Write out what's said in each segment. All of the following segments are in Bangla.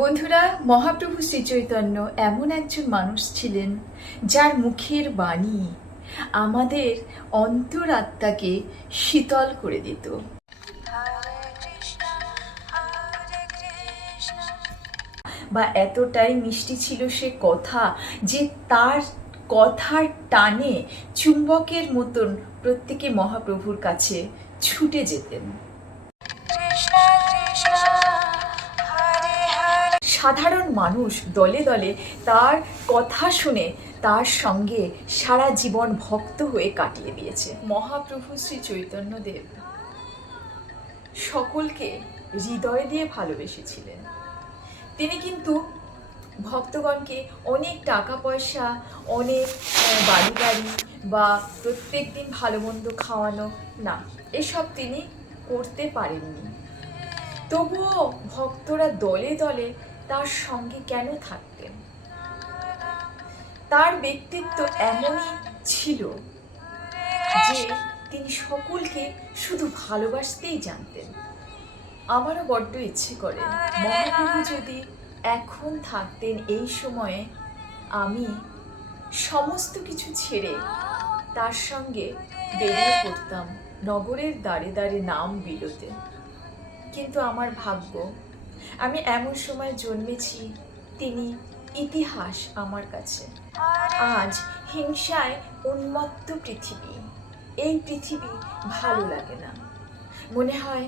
বন্ধুরা, মহাপ্রভু শ্রী চৈতন্য এমন একজন মানুষ ছিলেন যার মুখের বাণী আমাদের অন্তরাত্মাকে শীতল করে দিত। বা এতটাই মিষ্টি ছিল সে কথা যে তার কথার টানে চুম্বকের মতন প্রত্যেকে মহাপ্রভুর কাছে ছুটে যেতেন। সাধারণ মানুষ দলে দলে তার কথা শুনে তার সঙ্গে সারা জীবন ভক্ত হয়ে কাটিয়ে দিয়েছে। মহাপ্রভু শ্রী চৈতন্যদেব সকলকে হৃদয় দিয়ে ভালোবেসেছিলেন। তিনি কিন্তু ভক্তগণকে অনেক টাকা পয়সা, অনেক বাড়ি গাড়ি বা প্রত্যেক দিন ভালো মন্দ খাওয়ানো না, এসব তিনি করতে পারেননি। তবুও ভক্তরা দলে দলে তার সঙ্গে কেন থাকতেন? তার ব্যক্তিত্ব এমনই ছিল যে তিনি সকলকে শুধু ভালোবাসতেই জানতেন। আমারও বড্ড ইচ্ছে করে মহাপ্রভু যদি এখন থাকতেন এই সময়ে, আমি সমস্ত কিছু ছেড়ে তার সঙ্গে বেরিয়ে পড়তাম নগরের দ্বারে দ্বারে নাম বিলোতে। কিন্তু আমার ভাগ্য, আমি এমন সময় জন্মেছি, তিনি ইতিহাস আমার কাছে। আজ হিংসায় উন্মত্ত পৃথিবী, এই পৃথিবী ভালো লাগে না। মনে হয়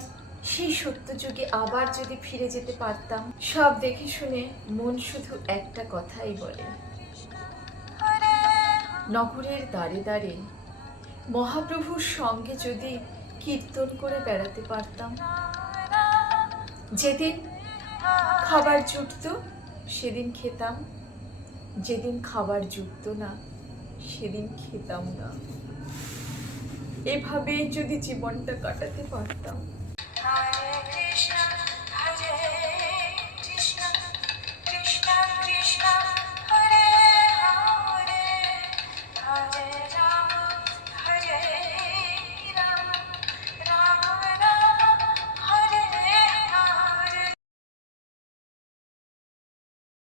সেই সত্যযুগে আবার যদি ফিরে যেতে পারতাম। সব দেখে শুনে মন শুধু একটা কথাই বলে, নগরের দ্বারে দ্বারে মহাপ্রভুর সঙ্গে যদি কীর্তন করে বেড়াতে পারতাম। যেদিন খাবার জুটত সেদিন খেতাম, যেদিন খাবার জুটত না সেদিন খেতাম না। এভাবেই যদি জীবনটা কাটাতে পারতাম।